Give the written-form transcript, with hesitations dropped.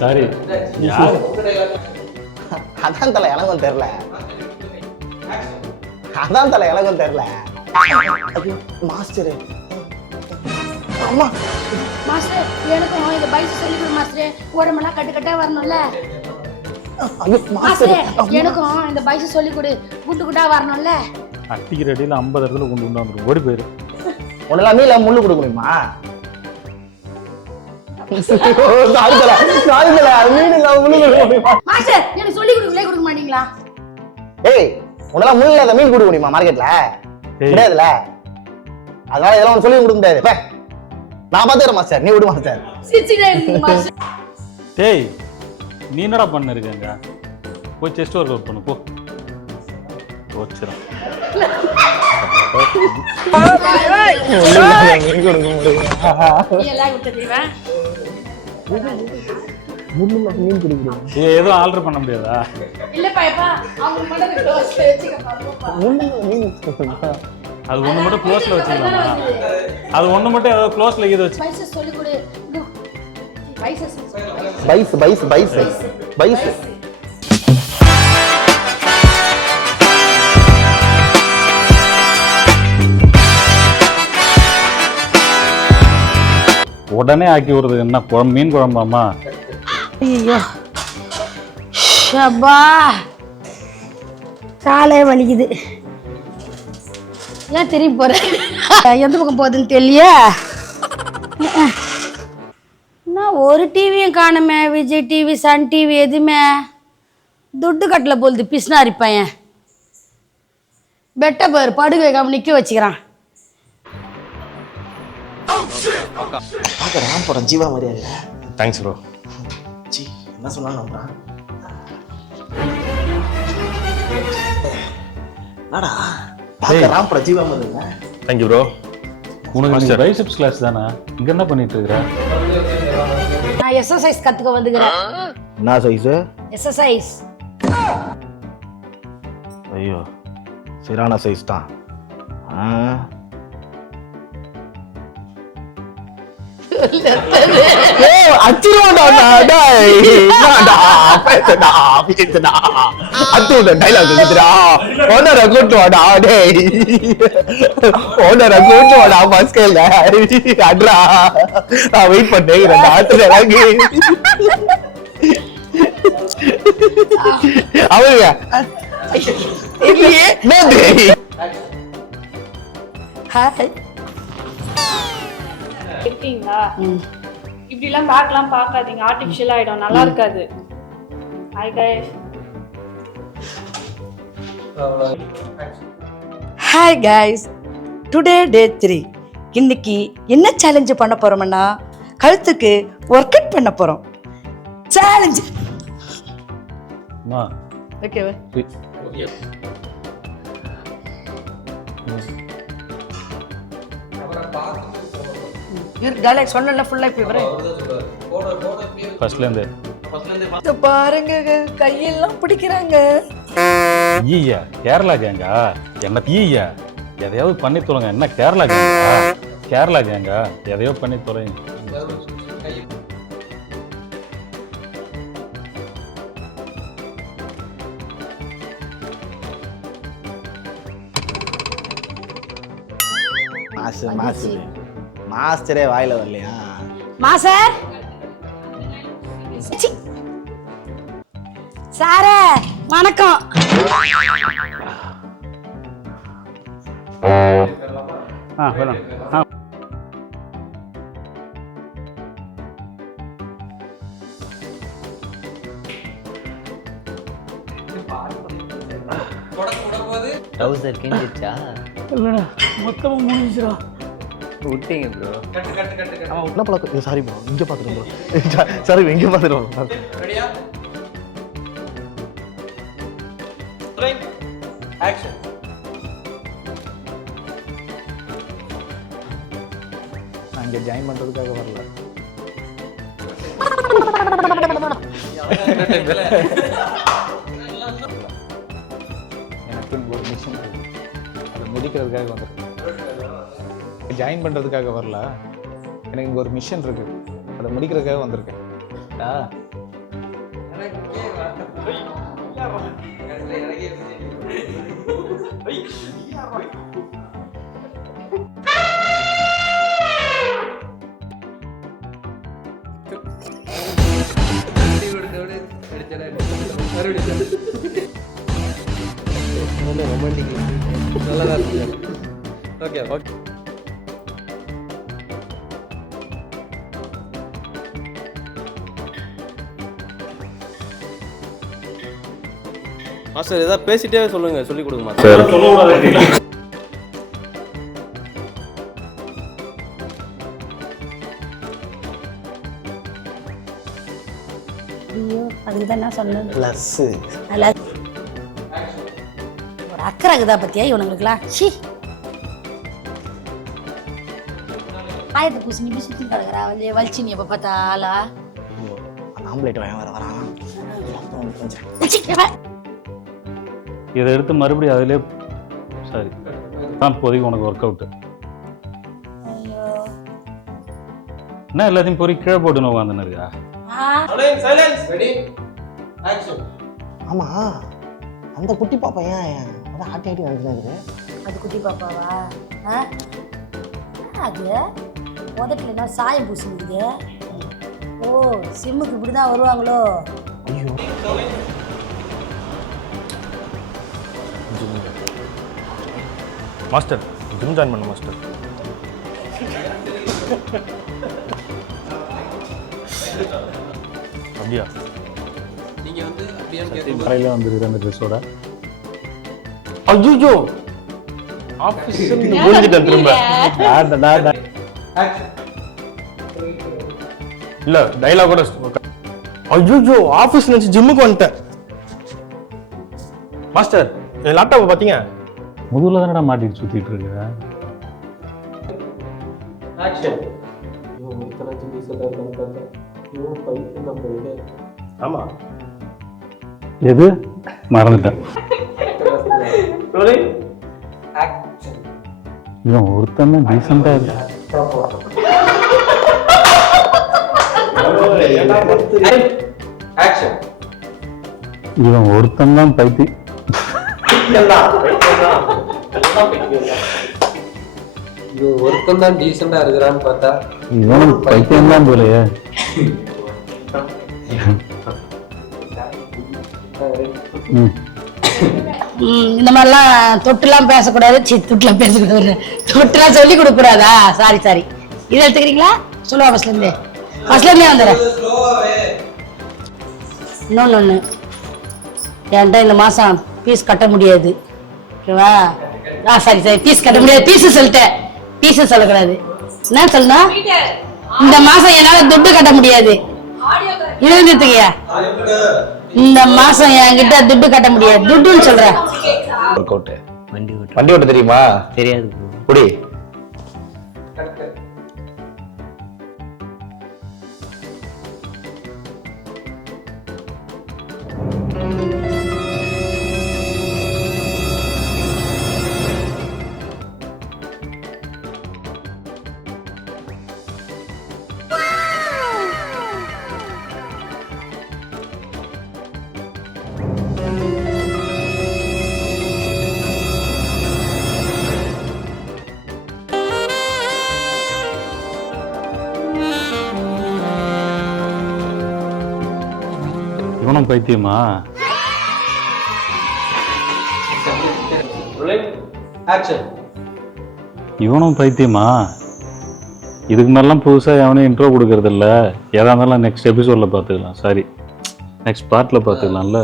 Sorry, அதான் தலை எனக்கும் தெரியல. அதான் தலை எனக்கும் தெரியல. மாஸ்டர் அம்மா மாஸ்டர் எனக்கும் இந்த பைக் சொல்லி கொடு மாஸ்டர். உடம்பெல்லாம் கட்டுக்கட்டா வரணும்ல. மாஸ்டர் எனக்கும் இந்த பைக் சொல்லி கொடு, குண்டு குண்டா வரணும்ல. அட்டிக்கிற அடியில் 50 இடத்துல கொண்டு வந்துடும். ஓடி போயிரு. உடனே மீல முள்ளு கொடுக்க முடியுமா? மாஸ்டர் எனக்கு சொல்லி கொடுக்கலே கொடுக்க மாட்டீங்களா? ஏய் உன்னால முள் இல்லாத மீன் கொடுக்க முடியுமா மார்க்கெட்ல? முடியாதுல. அதனால இதெல்லாம் ஒன்று சொல்லி கொடுக்க முடியாது. நான் பார்த்துக்கிறேன் மாஸ்டர், நீ விடு மாஸ்டர். டேய் நீ என்னடா பண்ண இருக்கங்க? போய் செஸ்ட் ஒர்க் அவுட் பண்ணு போ. போச்சுறோம். எதுவும் ஆல்டர் பண்ண முடியாதா? அது ஒண்ணு மட்டும் க்ளோஸ்ல வச்சுக்கலாமா? அது ஒண்ணு மட்டும் ஏதோ க்ளோஸ்ல இது வச்சு பைஸ் பைஸ் பைஸ் பைஸ். உடனே ஆக்கி விடுறது என்ன குழம்பு? மீன் குழம்பாமா? ஐயோ ஷபா காலே வலிக்குது. ஏன் திரும்பி போற? எந்த பக்கம் போகுதுன்னு தெரியலையா? நான் ஒரு டிவியும் காணுமே. விஜய் டிவி, சன் டிவி எதுவுமே. துட்டு கட்டல போகுது பிஸ்னாரி பையன். பெட்ட பேர் படுகை வைக்காம நிற்க வச்சுக்கிறான். பார்க்க போறேன் ஜீவா மாதிரியா? Thanks bro. சி என்ன சொன்னாலும் நம்புறான். நாடா பார்க்க ராம்பட ஜீவா மாதிரிங்க. Thank you bro. உனக்கு பைசெப்ஸ் கிளாஸ் தானே? இங்க என்ன பண்ணிட்டு இருக்கற? நான் எக்ஸர்சைஸ் கத்துக்க வந்துக்கிறேன். என்ன சைஸ்? எக்ஸர்சைஸ். ஐயோ சரியான சைஸ் தான். வெயிட் பண்ணேன். அவங்க இருக்கீங்களா? இப்படிலாம் பேக்லாம் பார்க்காதீங்க, ஆர்டிஃபிஷியல் ஆயிடும், நல்லா இருக்காது. Hi guys. Hi guys, today day 3. இன்னைக்கு என்ன சேலஞ்சு பண்ண போறோம்னா கழுத்துக்கு ஒர்க் அவுட் பண்ண போறோம். சேலஞ்ச். ஓகேவா? டைலாக் சொன்னல ஃபுல்லா இப்ப ஃபர்ஸ்ட்ல இருந்து பாருங்க கையெல்லாம் பிடிக்கிறாங்க. ஈயா கேரளா கேங்கா? என்ன ஈயா எதையாவது பண்ணி தொலைங்க. என்ன கேரளா கேங்கா? கேரளா கேங்கா எதையோ பண்ணி தொலைங்க. மாஸ்டரே வாயில வரலையா? மாஸ்டர் சாரே வணக்கம். வேணும். ட்ரவுசர் கிழிஞ்சிச்சா? இல்லடா மொத்தமா முடிஞ்சிரா. விட்டீங்க ப்ரோ. என்ன பழக்கம்? சாரி ப்ரோ, இங்க பாத்துறோம் ப்ரோ. சாரி இங்க பாத்துறோம். ரெடியா? Right action. அங்க ஜாயின் பண்றதுக்காக வரல. எனக்கு ஒரு மிஷன் இருக்கு, அதை முடிக்கிறதுக்காக வந்திருக்கேன். ஜாயின் பண்ணுறதுக்காக வரல, எனக்கு இங்கே ஒரு மிஷன் இருக்குது, அதை முடிக்கிறதுக்காக வந்திருக்கேன். இருக்கா? Okay okay. மாஸ்டர் ஏதாவது பேசிட்டே சொல்லுங்க, சொல்லி கொடுங்க மாஸ்டர். ஐயோ அதுக்கு தான் என்ன சொன்னது ப்ளஸ் நல்லா ஒரு அக்கறை இருக்குதா பத்தியா இவனுங்களுக்குலாம் சி ஆயத்தை பூசி நீ சுற்றி கிடக்குறா வந்து வலிச்சு நீ எப்போ பார்த்தாலா ஆம்லேட் வாங்க வரான். இதை எடுத்து மறுபடியும் அதிலே சரி தான் இப்போதைக்கு உனக்கு ஒர்க் அவுட்டு. என்ன எல்லாத்தையும் பொறி கீழே போட்டுன்னு உட்காந்துன்னு இருக்கா? ஆமா அந்த குட்டி பாப்பா ஏன் அதான் ஆட்டி ஆட்டி நடந்துருக்குது? அது குட்டி பாப்பாவா? அது முதல்ல என்ன சாயம் பூசினுக்குது. ஓ சிம்முக்கு இப்படி தான் வருவாங்களோ? ஐயோ மாஸ்டர் ஜிம் ஜாயின் பண்ண மாஸ்டர். அப்படியா? கடையில் வந்துருக்குற அந்த ட்ரெஸ்ஸோட ஐயோ ஆபீஸ் மூஞ்சிட்டேன் திரும்ப. இல்ல டைலாக் கூட ஐயோ ஆபீஸ் நினைச்சு ஜிம்முக்கு வந்துட்டேன். மாஸ்டர் என் லேப்டாப்பை பாத்தீங்க? முதுகுல தானடா மாட்டிட்டு சுத்திட்டு இருக்க. ஆமா எது மறந்துட்டேன். இவன் ஒருத்தன் தான் டீசெண்டா இருக்கு. இவன் ஒருத்தன் தான் பைத்தி. ஒருத்தன் தான் டீசெண்டா இருக்கிறான்னு பார்த்தா இவனும் பைத்தியம் தான் போலயே. இந்த மாதிரிலாம் தொட்டுலாம் பேசக்கூடாது. தொட்டுலாம் பேசக்கூடாது. தொட்டுலாம் சொல்லி கொடுக்கூடாதா? Sorry sorry. இதை எடுத்துக்கிறீங்களா? சொல்லுவா ஃபர்ஸ்ட்லேருந்தே வந்துடுறேன். இன்னொன்று என்கிட்ட இந்த மாதம் ஃபீஸ் கட்ட முடியாது. ஓகேவா? சாரி ஃபீஸ் கட்ட முடியாது. ஃபீஸு சொல்லிட்டேன். ஃபீஸு சொல்லக்கூடாது. என்ன சொல்லணும்? இந்த மாதம் என்னால் துட்டு கட்ட முடியாது. இருந்துட்டுங்கய்யா இந்த மாசம் என்கிட்ட துட்டு கட்ட முடியாது. துட்டுன்னு சொல்றேன். வண்டி ஓட்ட தெரியுமா? தெரியாது குடி. இவனும் பைத்தியமா? இவனும் பைத்தியமா? இதுக்கு மேலாம் புதுசாக எவனையும் இன்ட்ரோ கொடுக்கறது இல்லை. எதா இருந்தாலும் நெக்ஸ்ட் எபிசோடில் பார்த்துக்கலாம். சாரி நெக்ஸ்ட் பார்ட்டில் பார்த்துக்கலாம்ல.